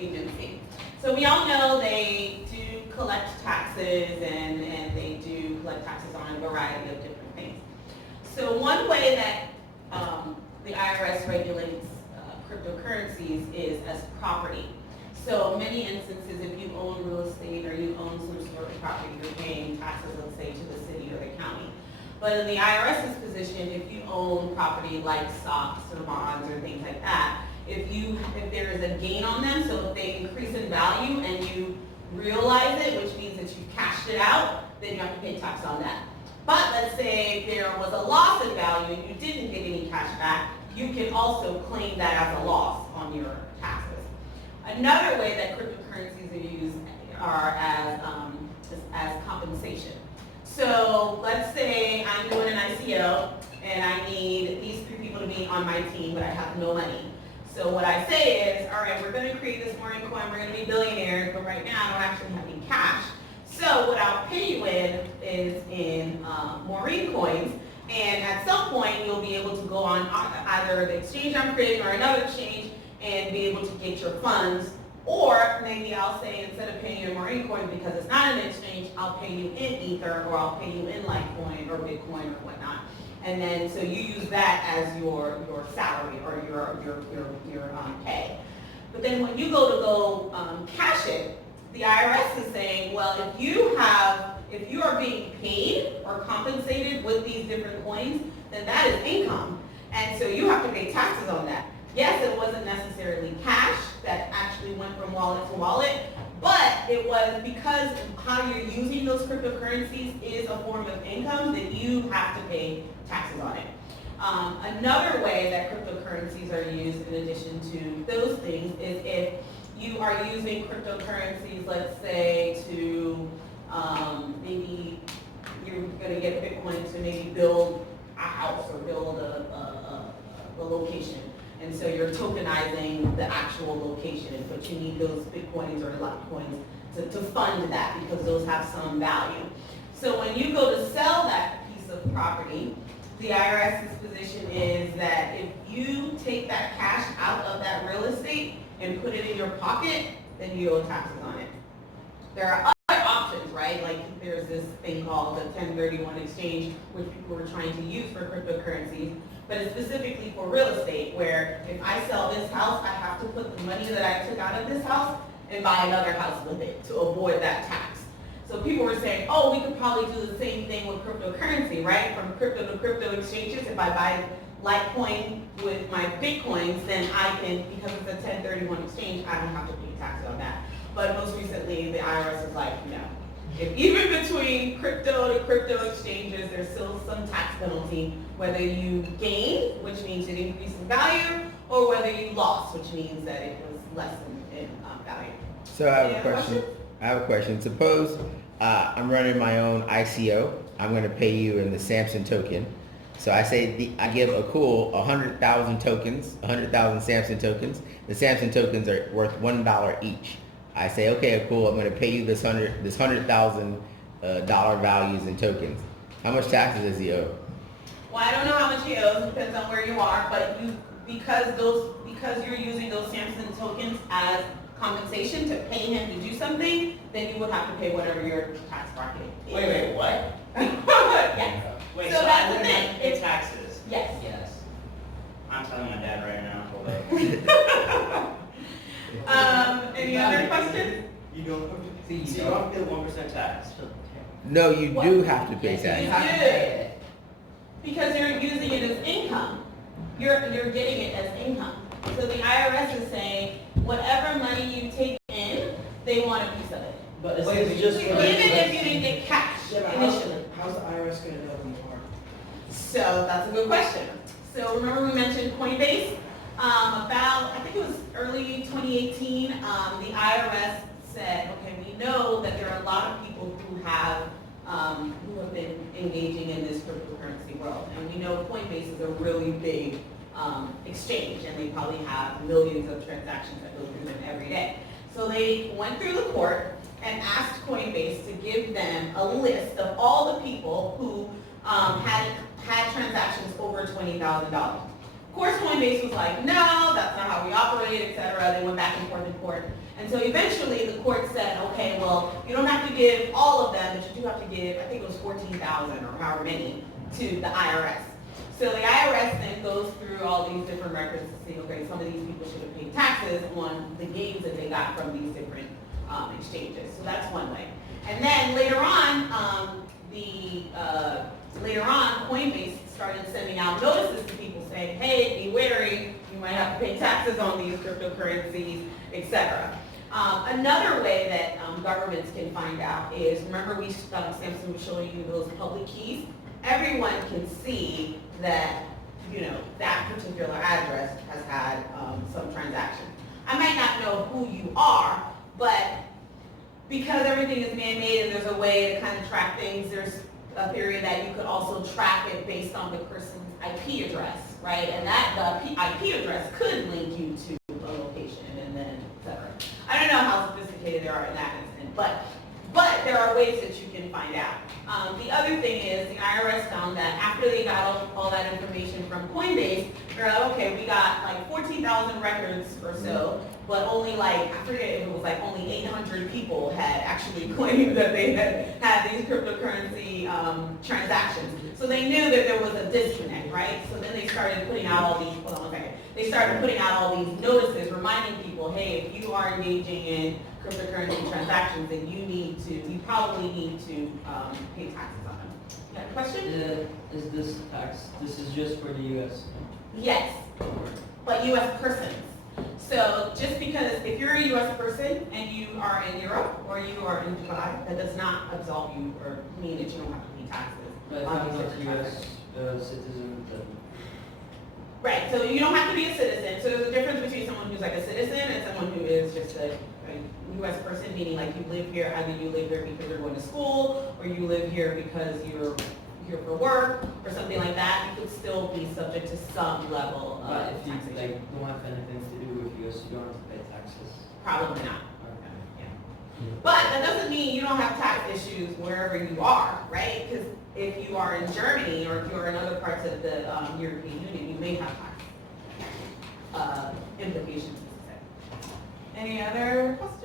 agency. So we all know they do collect taxes and they do collect taxes on a variety of different things. So one way that the IRS regulates cryptocurrencies is as property. So many instances, if you own real estate or you own some sort of property, you're paying taxes, let's say, to the city or the county. But in the IRS's position, if you own property like stocks or bonds or things like that, if there is a gain on them, so if they increase in value and you realize it, which means that you cashed it out, then you have to pay tax on that. But let's say there was a loss in value and you didn't get any cash back, you can also claim that as a loss on your taxes. Another way that cryptocurrencies are used are as compensation. So let's say I'm doing an ICO and I need these 3 people to be on my team, but I have no money. So what I say is, all right, we're going to create this Maureen coin, we're going to be billionaires, but right now I don't actually have any cash. So what I'll pay you in is in Maureen coins, and at some point you'll be able to go on either the exchange I'm creating or another exchange and be able to get your funds. Or maybe I'll say, instead of paying you in Maureen coin because it's not an exchange, I'll pay you in Ether, or I'll pay you in Litecoin or Bitcoin or whatnot. And then so you use that as your salary or your pay. But then when you go cash it, the IRS is saying, well, if you are being paid or compensated with these different coins, then that is income. And so you have to pay taxes on that. Yes, it wasn't necessarily cash that actually went from wallet to wallet, but it was because how you're using those cryptocurrencies is a form of income that you have to pay taxes on it. Another way that cryptocurrencies are used in addition to those things is if you are using cryptocurrencies, let's say, to maybe you're going to get Bitcoin to maybe build a house or build a location. And so you're tokenizing the actual location, but you need those Bitcoins or Litecoins to fund that because those have some value. So when you go to sell that piece of property, the IRS's position is that if you take that cash out of that real estate and put it in your pocket, then you owe taxes on it. There are other options, right? Like there's this thing called the 1031 exchange, which people were trying to use for cryptocurrencies, but it's specifically for real estate, where if I sell this house, I have to put the money that I took out of this house and buy another house with it to avoid that tax. So people were saying, oh, we could probably do the same thing with cryptocurrency, right? From crypto to crypto exchanges, if I buy Litecoin with my Bitcoins, then I can, because it's a 1031 exchange, I don't have to pay taxes on that. But most recently, the IRS is like, no. If even between crypto to crypto exchanges, there's still some tax penalty, whether you gain, which means it increased in value, or whether you lost, which means that it was less in value. So I have a question. I have a question. Suppose I'm running my own ICO. I'm going to pay you in the Samson token. So I say I give a cool 100,000 tokens, 100,000 Samson tokens. The Samson tokens are worth $1 each. I say, okay, cool. I'm going to pay you this $100,000 values in tokens. How much taxes does he owe? Well, I don't know how much he owes. It depends on where you are, but because you're using those Samson tokens as compensation to pay him to do something, then you would have to pay whatever your tax bracket is. Wait, what? Yes. Wait, So so that's I the wouldn't thing. have to pay taxes? Yes. Yes. I'm telling my dad right now. Hold up. Any other questions? You don't have to pay. So you don't have to pay 1% tax. No, you do have to pay You taxes. do. Because you're using it as income. You're getting it as income. So the IRS is saying, whatever money you take in, they want a piece of it. But it's just Even if you didn't get cash initially. How's the IRS going to know who you are? So that's a good question. So remember we mentioned Coinbase? About, I think it was early 2018, the IRS said, okay, we know that there are a lot of people who have been engaging in this cryptocurrency world. And we know Coinbase is a really big exchange, and they probably have millions of transactions that go through them every day. So they went through the court and asked Coinbase to give them a list of all the people who had transactions over $20,000. Of course, Coinbase was like, no, that's not how we operate, etc. They went back and forth in court. And so eventually the court said, okay, well, you don't have to give all of them, but you do have to give, I think it was 14,000 or however many, to the IRS. So the IRS then goes through all these different records to see, okay, some of these people should have paid taxes on the gains that they got from these different exchanges. So that's one way. And then later on, Coinbase started sending out notices to people saying, hey, be wary, you might have to pay taxes on these cryptocurrencies, etc. Another way that governments can find out is, remember Samson was showing you those public keys? Everyone can see that, that particular address has had some transaction. I might not know who you are, but because everything is man-made and there's a way to kind of track things, there's a theory that you could also track it based on the person's IP address, right? And that the IP address could link you to a location and then et cetera. I don't know how sophisticated they are in that instance, but there are ways that you can find out. The other thing is the IRS found that after they got all that information from Coinbase, they're like, okay, we got like 14,000 records or so, but only like, I forget if it was like only 800 people had actually claimed that they had these cryptocurrency transactions. So they knew that there was a disconnect, right? So then they started putting out all these, hold on one second. They started putting out all these notices reminding people, hey, if you are engaging in cryptocurrency transactions, then you probably need to pay taxes on them. You got a question? Is this tax, this is just for the US? Yes, but U.S. persons. So just because if you're a U.S. person and you are in Europe or you are in Dubai, that does not absolve you or mean that you don't have to pay taxes. But if on I'm these not different US transactions. citizen, then Right, so you don't have to be a citizen. So there's a difference between someone who's like a citizen and someone who is just a U.S. person, meaning like you live here, either you live here because you're going to school or you live here because you're here for work or something like that. You could still be subject to some level but of if you taxation. don't have anything to do with US, you don't have to pay taxes. Probably not. Okay. Yeah. But that doesn't mean you don't have tax issues wherever you are, right? Because if you are in Germany or if you're in other parts of the European Union, you may have tax implications. Any other questions?